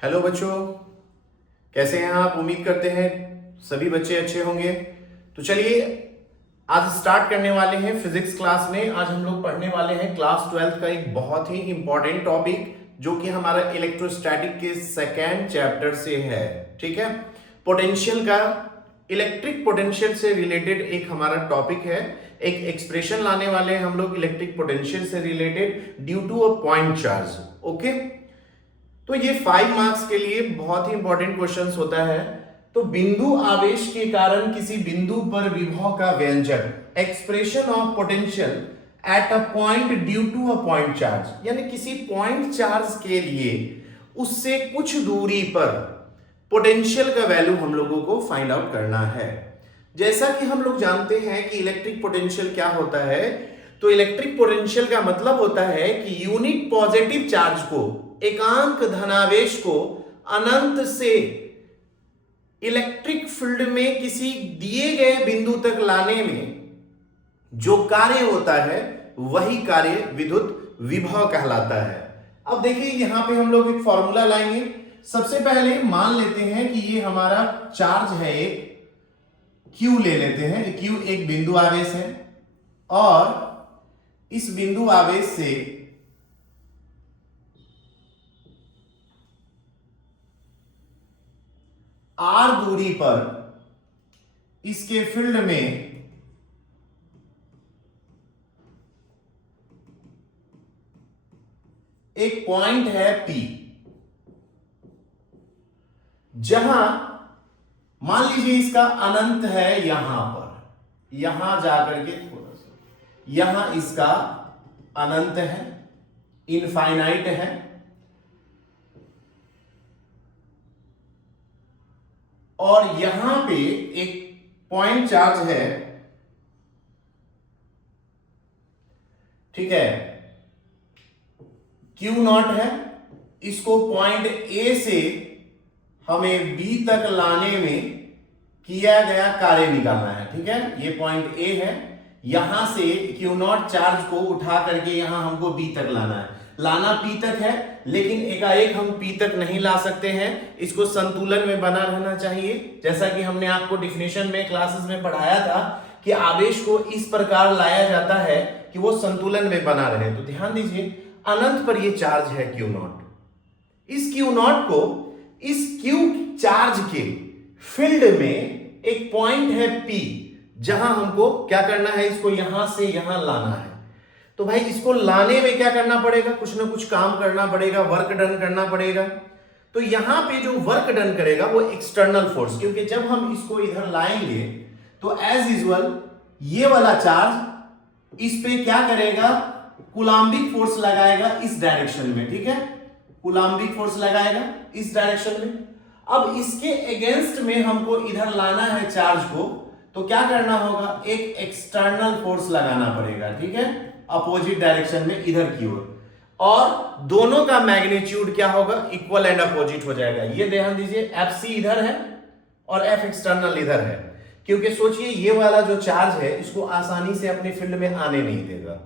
Hello बच्चों, कैसे हैं आप? उम्मीद करते हैं सभी बच्चे अच्छे होंगे। तो चलिए आज स्टार्ट करने वाले हैं फिजिक्स क्लास में। आज हम लोग पढ़ने वाले हैं क्लास 12 का एक बहुत ही इंपॉर्टेंट टॉपिक जो कि हमारा इलेक्ट्रोस्टैटिक के सेकेंड चैप्टर से है। ठीक है, पोटेंशियल का, इलेक्ट्रिक पोटेंशियल से रिलेटेड एक हमारा टॉपिक है। एक एक्सप्रेशन लाने वाले हैं हम लोग इलेक्ट्रिक पोटेंशियल से related due to a point charge. Okay, तो ये 5 मार्क्स के लिए बहुत ही इंपॉर्टेंट क्वेश्चंस होता है। तो बिंदु आवेश के कारण किसी बिंदु पर विभव का व्यंजक, expression of potential at a point due to a point charge, यानी किसी पॉइंट चार्ज के लिए उससे कुछ दूरी पर पोटेंशियल का वैल्यू हम लोगों को फाइंड आउट करना है। जैसा कि हम लोग जानते हैं कि इलेक्ट्रिक पोटेंशियल क्या होता है, तो इलेक्ट्रिक पोटेंशियल का मतलब होता है कि यूनिट पॉजिटिव चार्ज को, एकांक धनावेश को अनंत से इलेक्ट्रिक फील्ड में किसी दिए गए बिंदु तक लाने में जो कार्य होता है वही कार्य विद्युत विभव कहलाता है। अब देखिए यहां पे हम लोग एक फॉर्मूला लाएंगे। सबसे पहले मान लेते हैं कि ये हमारा चार्ज है, एक Q ले लेते हैं। Q एक बिंदु आवेश है और इस बिंदु आवेश से R दूरी पर इसके फील्ड में एक पॉइंट है P, जहां मान लीजिए इसका अनंत है यहां पर, यहां जाकर के थोड़ा सा, यहां इसका अनंत है, इनफाइनाइट है, और यहां पे एक पॉइंट चार्ज है। ठीक है, Q नॉट है। इसको पॉइंट A से हमें B तक लाने में किया गया कार्य निकालना है। ठीक है, ये पॉइंट A है, यहां से Q नॉट चार्ज को उठा करके यहां हमको B तक लाना है। लाना P तक है, लेकिन एकाएक हम P तक नहीं ला सकते हैं, इसको संतुलन में बना रहना चाहिए। जैसा कि हमने आपको डिफिनेशन में क्लासेस में पढ़ाया था कि आवेश को इस प्रकार लाया जाता है कि वो संतुलन में बना रहे। तो ध्यान दीजिए, अनंत पर ये चार्ज है Q नॉट। इस Q नॉट को इस Q चार्ज के फील्ड में एक पॉइंट है P, जहां हमको क्या करना है, इसको यहां से यहां लाना है। तो भाई इसको लाने में क्या करना पड़ेगा, कुछ ना कुछ काम करना पड़ेगा, वर्क डन करना पड़ेगा। तो यहां पे जो वर्क डन करेगा वो एक्सटर्नल फोर्स, क्योंकि जब हम इसको इधर लाएंगे तो एज यूजुअल ये वाला चार्ज इस पे क्या करेगा, कूलाम्बिक फोर्स लगाएगा इस डायरेक्शन में। ठीक है, कूलाम्बिक फोर्स लगाएगा इस डायरेक्शन में। अब इसके अगेंस्ट में हमको इधर लाना है चार्ज को, तो क्या करना होगा, एक एक्सटर्नल फोर्स लगाना पड़ेगा। ठीक है, अपोजिट डायरेक्शन में इधर की ओर, और दोनों का मैग्नीट्यूड क्या होगा, इक्वल एंड अपोजिट हो जाएगा। ये ध्यान दीजिए, FC इधर है और F एक्सटर्नल इधर है, क्योंकि सोचिए ये वाला जो चार्ज है इसको आसानी से अपने फील्ड में आने नहीं देगा,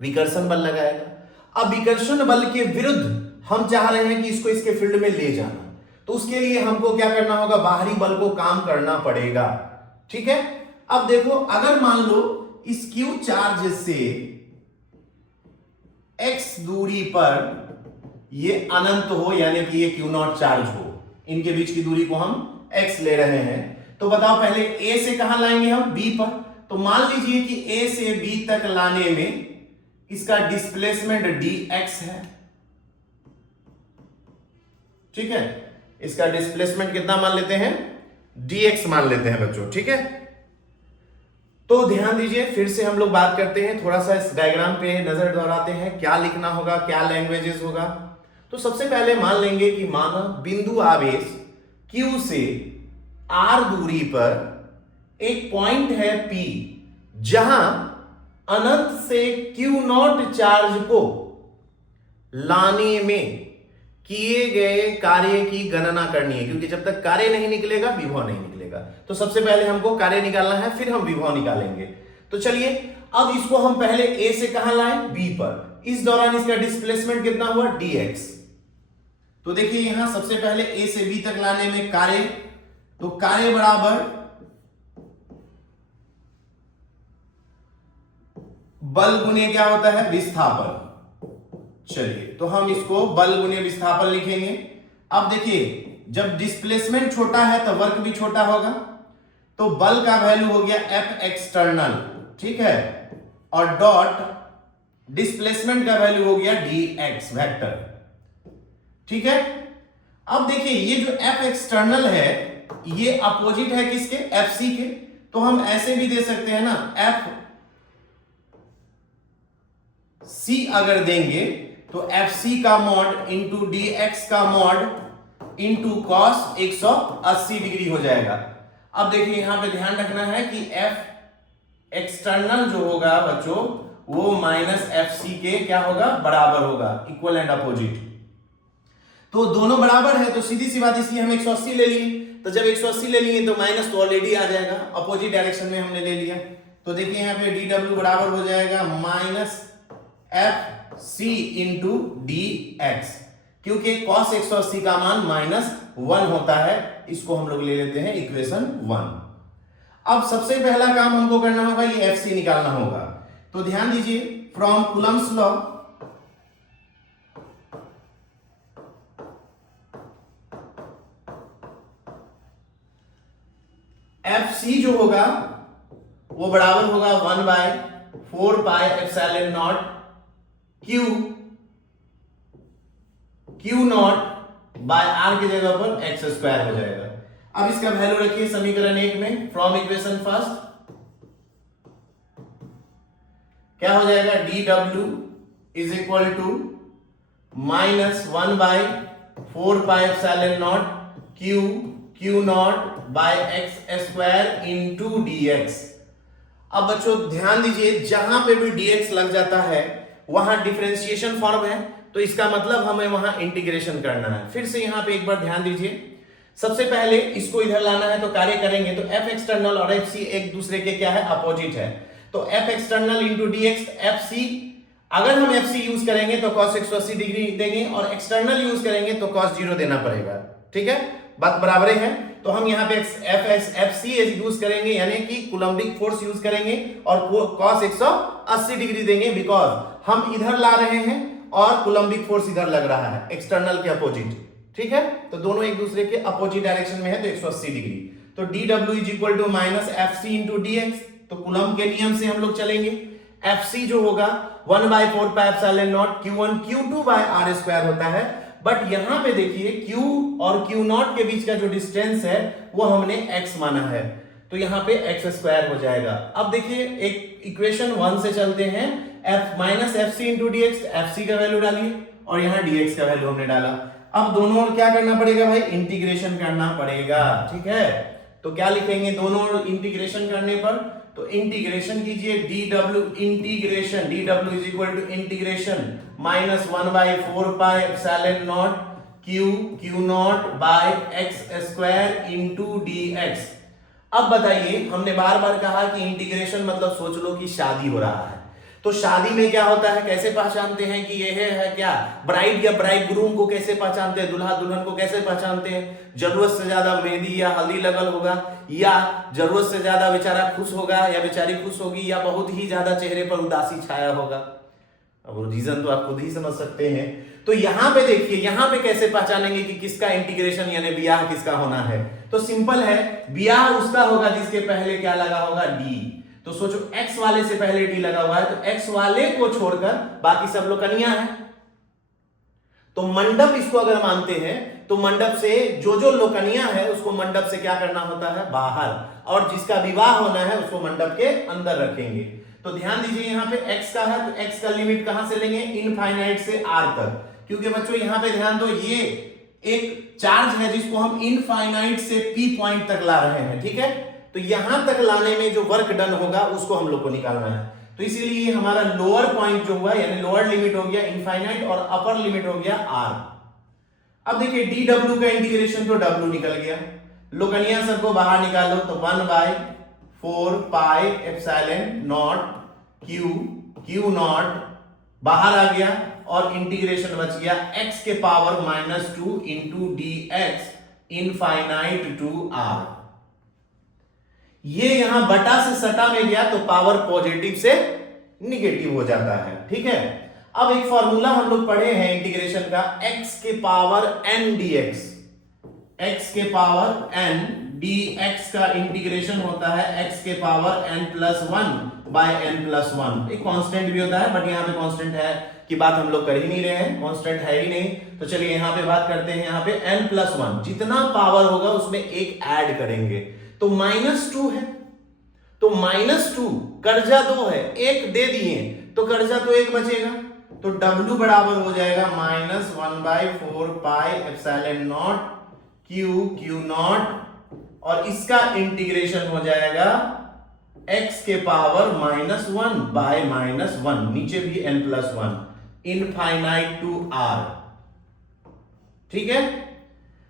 विकर्षण बल लगाएगा। अब विकर्षण बल के विरुद्ध हम चाह रहे हैं कि इसको इसके फील्ड में ले जाना, तो उसके लिए हमको क्या करना होगा, बाहरी बल को काम करना पड़ेगा। ठीक है, अब देखो अगर मान लो इस Q चार्ज से X दूरी पर ये अनंत हो, यानी कि ये Q नॉट चार्ज हो, इनके बीच की दूरी को हम X ले रहे हैं। तो बताओ पहले A से कहां लाएंगे हम, B पर। तो मान लीजिए कि A से B तक लाने में इसका डिस्प्लेसमेंट dx है। ठीक है, इसका डिस्प्लेसमेंट कितना मान लेते हैं, dx मान लेते हैं बच्चों। ठीक है, तो ध्यान दीजिए, फिर से हम लोग बात करते हैं, थोड़ा सा इस डायग्राम पे नजर दौड़ाते हैं, क्या लिखना होगा, क्या लैंग्वेजेस होगा। तो सबसे पहले मान लेंगे कि माना बिंदु आवेश Q से R दूरी पर एक पॉइंट है P, जहां अनंत से Q नॉट चार्ज को लाने में किए गए कार्य की गणना करनी है, क्योंकि जब तक कार्य नहीं निकलेगा विभव नहीं निकलेगा। तो सबसे पहले हमको कार्य निकालना है, फिर हम विभव निकालेंगे। तो चलिए अब इसको हम पहले A से कहां लाएं, B पर। इस दौरान इसका डिस्प्लेसमेंट कितना हुआ, dx। तो देखिए यहां सबसे पहले ए से बी तक लाने में कार्य, तो कार्य बराबर बल गुने क्या होता है, विस्थापन। चलिए तो हम इसको बल गुने विस्थापन लिखेंगे। अब देखिए जब डिस्प्लेसमेंट छोटा है तो वर्क भी छोटा होगा, तो बल का वैल्यू हो गया एफ एक्सटर्नल, ठीक है, और डॉट डिस्प्लेसमेंट का वैल्यू हो गया डी एक्स वेक्टर, ठीक है। अब देखिए ये जो एफ एक्सटर्नल है ये अपोजिट है किसके, एफ सी के, तो हम ऐसे भी दे सकते हैं ना, एफ सी अगर देंगे तो एफ सी का मॉड इंटू डी एक्स का मॉड इंटू कॉस 180 डिग्री हो जाएगा। अब देखिए यहां पे ध्यान रखना है कि एफ एक्सटर्नल जो होगा बच्चों वो माइनस एफ सी के क्या होगा, बराबर होगा, इक्वल एंड अपोजिट। तो दोनों बराबर है तो सीधी सी बात, इसलिए हम 180 ले लिए। तो जब 180 ले लिए तो माइनस तो ऑलरेडी आ जाएगा, अपोजिट डायरेक्शन में हमने ले लिया। तो देखिए यहाँ पे डी डब्ल्यू बराबर हो जाएगा minus F C into D X, क्योंकि cos 180 का मान -1 होता है। इसको हम लोग ले लेते हैं इक्वेशन 1। अब सबसे पहला काम हमको करना होगा, ये एफ सी निकालना होगा। तो ध्यान दीजिए, from Coulomb's law F C जो होगा वो बराबर होगा 1/4πε0 क्यू नॉट बाय आर की जगह पर एक्स स्क्वायर हो जाएगा। अब इसका वैल्यू रखिए समीकरण 1 में, फ्रॉम इक्वेशन फर्स्ट क्या हो जाएगा, D W is equal to -1/4πε0 Q naught by X square into D X. अब बच्चों ध्यान दीजिए, जहां पे भी dx लग जाता है वहां डिफरेंशिएशन फॉर्म है, तो इसका मतलब हमें वहां इंटीग्रेशन करना है। फिर से यहां पे एक बार ध्यान दीजिए, सबसे पहले इसको इधर लाना है तो कार्य करेंगे तो एफ एक्सटर्नल और एफ सी एक दूसरे के क्या है, अपोजिट है। तो F external into D X F C, अगर हम एफ सी यूज करेंगे तो cos 180 डिग्री देंगे और एक्सटर्नल यूज करेंगे तो cos 0 देना पड़ेगा, ठीक है, बात बराबर है। तो हम यहाँ पे एफ सी यूज करेंगे यानी कि कूलम्बिक फोर्स यूज करेंगे और cos 180 डिग्री देंगे, बिकॉज हम इधर ला रहे हैं और कूलम्बिक फोर्स इधर लग रहा है एक्सटर्नल के अपोजिट, ठीक है। तो दोनों एक दूसरे के अपोजिट डायरेक्शन में है तो 180 डिग्री। तो D W is equal to minus F C into D X, तो कूलम्ब के नियम से हम लोग चलेंगे। एफ सी जो होगा 1/4πε0 Q1 Q2 bye are square होता है, बट यहां पे देखिए Q और Q नॉट के बीच का जो डिस्टेंस है वो हमने x माना है, तो यहां पे x स्क्वायर हो जाएगा। अब देखिए एक इक्वेशन 1 से चलते हैं, f minus F C into D X, F C का वैल्यू डालिए और यहाँ डी एक्स का वैल्यू हमने डाला। अब दोनों ओर क्या करना पड़ेगा भाई, इंटीग्रेशन करना पड़ेगा, ठीक है। तो क्या लिखेंगे दोनों ओर इंटीग्रेशन करने पर, तो इंटीग्रेशन कीजिए, D W integration, D W is equal to integration -1/4πε0 Q naught by X square into D X. अब बताइए, हमने बार बार कहा कि इंटीग्रेशन मतलब सोच लो कि शादी हो रहा है, तो शादी में क्या होता है, कैसे पहचानते हैं कि यह है क्या, ब्राइड या ब्राइड ग्रूम को कैसे पहचानते हैं, दुल्हा दुल्हन को कैसे पहचानते हैं, जरूरत से ज्यादा मेहंदी या हल्दी लगल होगा, या जरूरत से ज्यादा बेचारा खुश होगा या बेचारी खुश होगी, या बहुत ही ज्यादा चेहरे पर उदासी छाया होगा। अब रीजन तो आप खुद ही समझ सकते हैं। तो यहां पे देखिए, यहां पे कैसे पहचानेंगे कि किसका इंटीग्रेशन यानी ब्याह किसका होना है, तो सिंपल है, ब्याह उसका होगा जिसके पहले क्या लगा होगा, डी। तो सोचो x वाले से पहले d लगा हुआ है, तो x वाले को छोड़कर बाकी सब लोग कन्या है। तो मंडप इसको अगर मानते हैं तो मंडप से जो लोकनिया है उसको मंडप से क्या करना होता है, बाहर, और जिसका विवाह होना है उसको मंडप के अंदर रखेंगे। तो ध्यान दीजिए यहाँ पे x का है तो x का लिमिट कहां से लेंगे, इनफाइनाइट से r तक, क्योंकि बच्चों यहाँ पे ध्यान दो, ये एक चार्ज है जिसको हम इनफाइनाइट से p पॉइंट तक ला रहे हैं, ठीक है। तो यहां तक लाने में जो वर्क डन होगा उसको हम लोग को निकालना है, तो इसीलिए हमारा लोअर पॉइंट जो हुआ यानी लोअर लिमिट हो गया इनफाइनाइट और अपर लिमिट हो गया r। अब देखिए डी डब्ल्यू का इंटीग्रेशन तो w निकल गया, लोकनिया सबको बाहर निकालो तो 1/4πε0 क्यू नॉट बाहर आ गया और इंटीग्रेशन बच गया x के power -2 into dx infinite to r। ये यहां बटा से सटा में गया तो पावर पॉजिटिव से निगेटिव हो जाता है, ठीक है। अब एक फॉर्मूला हम लोग पढ़े हैं इंटीग्रेशन का, x के पावर n dx, x के पावर n dx का इंटीग्रेशन होता है x के पावर n+1 बाय n+1। एक कांस्टेंट भी होता है, बट यहाँ पे कांस्टेंट है की बात हम लोग कर ही नहीं रहे हैं, कांस्टेंट है ही नहीं। तो चलिए यहाँ पे बात करते हैं, यहाँ पे n+1 जितना पावर होगा उसमें एक ऐड करेंगे, तो -2 है, तो -2 कर्जा 2 है, एक दे दिए तो कर्जा तो एक बचेगा, तो W बराबर हो जाएगा -1/4 pi epsilon naught Q not, और इसका इंटीग्रेशन हो जाएगा x के पावर -1 बाय -1, नीचे भी n+1 इनफाइनाइट टू r, ठीक है।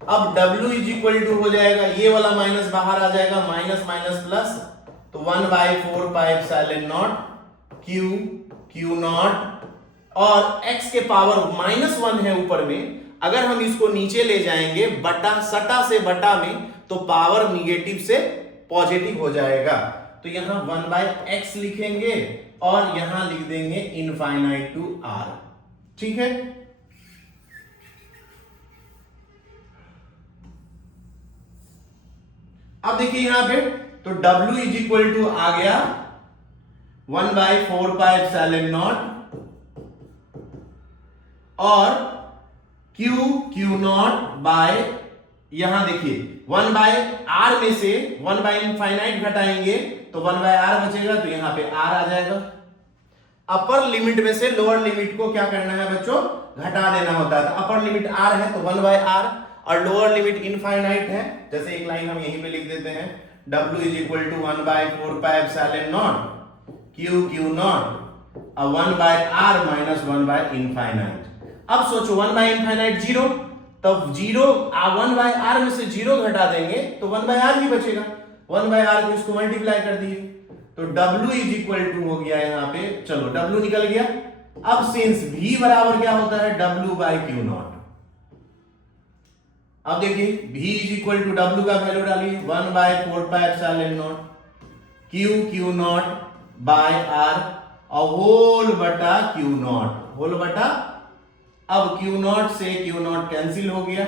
अब W इज इक्वल टू हो जाएगा, ये वाला माइनस बाहर आ जाएगा, माइनस माइनस प्लस, तो 1/4 pi epsilon naught Q not, और x के पावर -1 है ऊपर में, अगर हम इसको नीचे ले जाएंगे बटा सटा से बटा में, तो पावर निगेटिव से पॉजिटिव हो जाएगा, तो यहां 1/x लिखेंगे और यहां लिख देंगे इनफाइनाइट टू r, ठीक है। अब देखिए यहां पे, तो W इज इक्वल टू आ गया 1/4 पाई एप्सिलॉन नॉट, और Q नॉट बाय, यहां देखिए 1/r में से 1/इनफाइनाइट घटाएंगे तो 1/r बचेगा, तो यहां पे r आ जाएगा। अपर लिमिट में से लोअर लिमिट को क्या करना है बच्चों, घटा देना होता है, तो अपर लिमिट r है तो 1/r, और लोअर लिमिट इनफाइनाइट है, जैसे एक लाइन हम यहीं पे लिख देते हैं, W is equal to 1/4 pi epsilon naught Q naught, 1/r minus 1/इनफाइनाइट। अब सोचो 1/इनफाइनाइट 0, तब 0 1/r में से 0 घटा देंगे तो 1/r ही बचेगा, 1/r को इसको मल्टीप्लाई कर दिए, तो W इज इक्वल टू हो गया यहाँ पे, चलो W निकल गया। अब सिंस V बराबर क्या होता है, W/Q नॉट, अब देखिए V is equal to W का वैल्यू डालिए 1/4 pi epsilon naught Q naught by R, और होल बटा Q नॉट, होल बटा, अब Q नॉट से Q नॉट कैंसिल हो गया,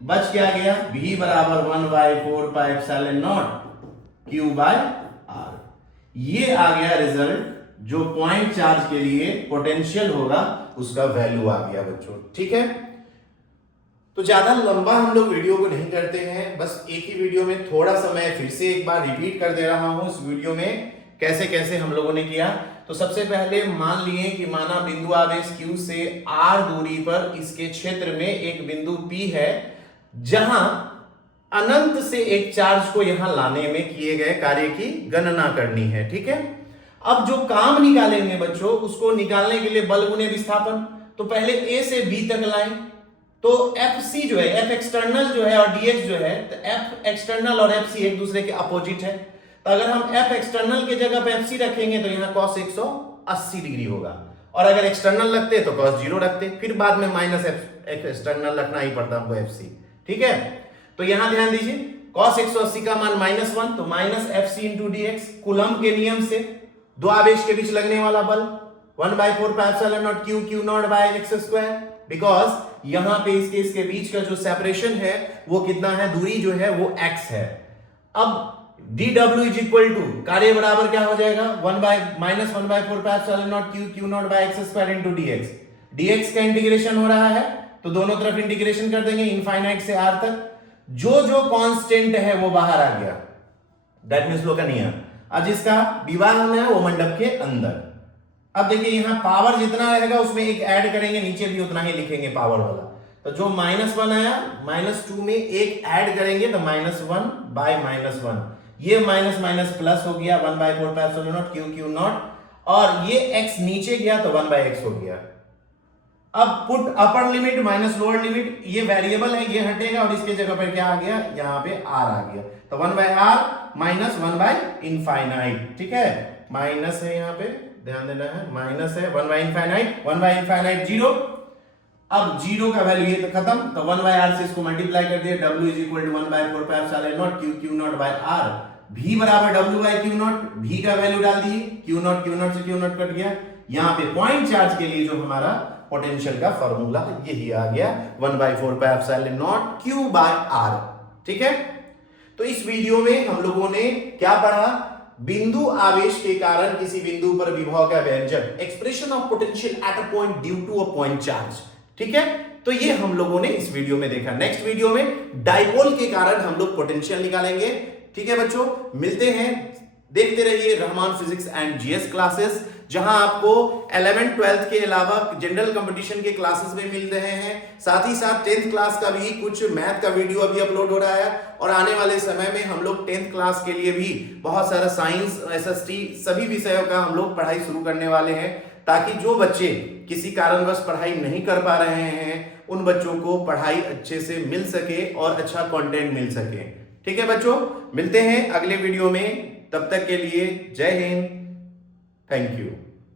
बच क्या गया, V बराबर 1/4 पाई एप्सिलॉन नॉट Q/R। ये आ गया रिजल्ट, जो पॉइंट चार्ज के लिए पोटेंशियल होगा उसका वैल्यू आ गया बच्चों, ठीक है। तो ज्यादा लंबा हम लोग वीडियो को नहीं करते हैं, बस एक ही वीडियो में थोड़ा सा मैं फिर से एक बार रिपीट कर दे रहा हूं इस वीडियो में कैसे कैसे हम लोगों ने किया। तो सबसे पहले मान लिए कि माना बिंदु आवेश Q से R दूरी पर इसके क्षेत्र में एक बिंदु P है, जहां अनंत से एक चार्ज को यहां लाने में किए गए कार्य की गणना करनी है, ठीक है। अब जो काम निकालेंगे बच्चों, उसको निकालने के लिए बल गुणे विस्थापन, तो पहले A से B तक लाएं, तो FC जो है, F एक्सटर्नल जो है और DX जो है, तो F एक्सटर्नल और FC एक दूसरे के अपोजिट है, तो अगर हम F एक्सटर्नल के जगह पे FC रखेंगे तो यहाँ cos 180 डिग्री होगा, और अगर एक्सटर्नल रखते तो cos 0 रखते, फिर बाद में माइनस F एक्सटर्नल रखना ही पड़ता हमको FC, ठीक है। तो यहां ध्यान दीजिए, cos 180 का मान -1, तो minus FC into dx, coulomb के नियम से दो आवेश के बीच लगने वाला बल 1/4 pi epsilon naught Q naught by x², because यहां पे इसके बीच का जो सेपरेशन है वो कितना है, दूरी जो है वो x है। अब dW इज इक्वल टू, कार्य बराबर क्या हो जाएगा, -1/4 pi epsilon naught Q naught by x² into dx, dx का इंटीग्रेशन हो रहा है तो दोनों तरफ इंटीग्रेशन कर देंगे इनफाइनाइट से r तक, जो जो कांस्टेंट है वो बाहर आ गया, दैट मींस लोकनीय। अब जिसका विवाह होना है वो मंडप के अंदर। अब देखिए यहां पावर जितना रहेगा उसमें एक ऐड करेंगे, नीचे भी उतना ही लिखेंगे पावर वाला, तो जो -1 आया -2 में एक ऐड करेंगे तो -1/-1, ये माइनस माइनस प्लस हो गया 1/4 pi epsilon naught Q not, और ये x नीचे गया तो 1/x हो गया। अब put upper limit minus lower limit, ये वेरिएबल है, ये हटेगा और इसके जगह पर क्या आ गया, यहाँ पे r आ गया, तो 1/r माइनस 1/इनफाइनाइट, ठीक है, माइनस है यहाँ पे ध्यान देना है, माइनस है 1 बाय इनफाइनाइट 0। अब 0 का वैल्यू ये तो खत्म, तो 1 बाय r से इसको मल्टीप्लाई कर दिया, w is equal to 1 by 4 pi epsilon naught q naught by r, v बराबर w by q naught, v का वैल्यू डाल दिए, q नॉट से q नॉट कट गया। यहाँ पे पॉइंट चार्ज के लिए जो हमारा पोटेंशियल का फॉर्मूला यही आ गया 1 by 4 pi epsilon naught q by r। ठीक है, तो इस वीडियो में हम लोगों ने क्या पढ़ा, बिंदु आवेश के कारण किसी बिंदु पर विभव का व्यंजक, expression of potential at a point due to a point charge. ठीक है, तो ये हम लोगों ने इस वीडियो में देखा। नेक्स्ट वीडियो में डाइपोल के कारण हम लोग पोटेंशियल निकालेंगे। ठीक है बच्चों, मिलते हैं, देखते रहिए Rahman physics and GS classes, जहां आपको 11th 12th के अलावा जनरल कंपटीशन के क्लासेस में मिल रहे हैं, साथ ही साथ 10th क्लास का भी कुछ मैथ का वीडियो अभी अपलोड हो रहा है, और आने वाले समय में हम लोग 10th क्लास के लिए भी बहुत सारा साइंस, एसएसटी, सभी विषयों का हम लोग पढ़ाई शुरू करने वाले हैं, ताकि जो बच्चे किसी कारणवश पढ़ाई नहीं कर पा रहे हैं उन बच्चों को पढ़ाई अच्छे से मिल सके और अच्छा कंटेंट मिल सके। ठीक है बच्चों, मिलते हैं अगले वीडियो में, तब तक के लिए जय हिंद, थैंक यू।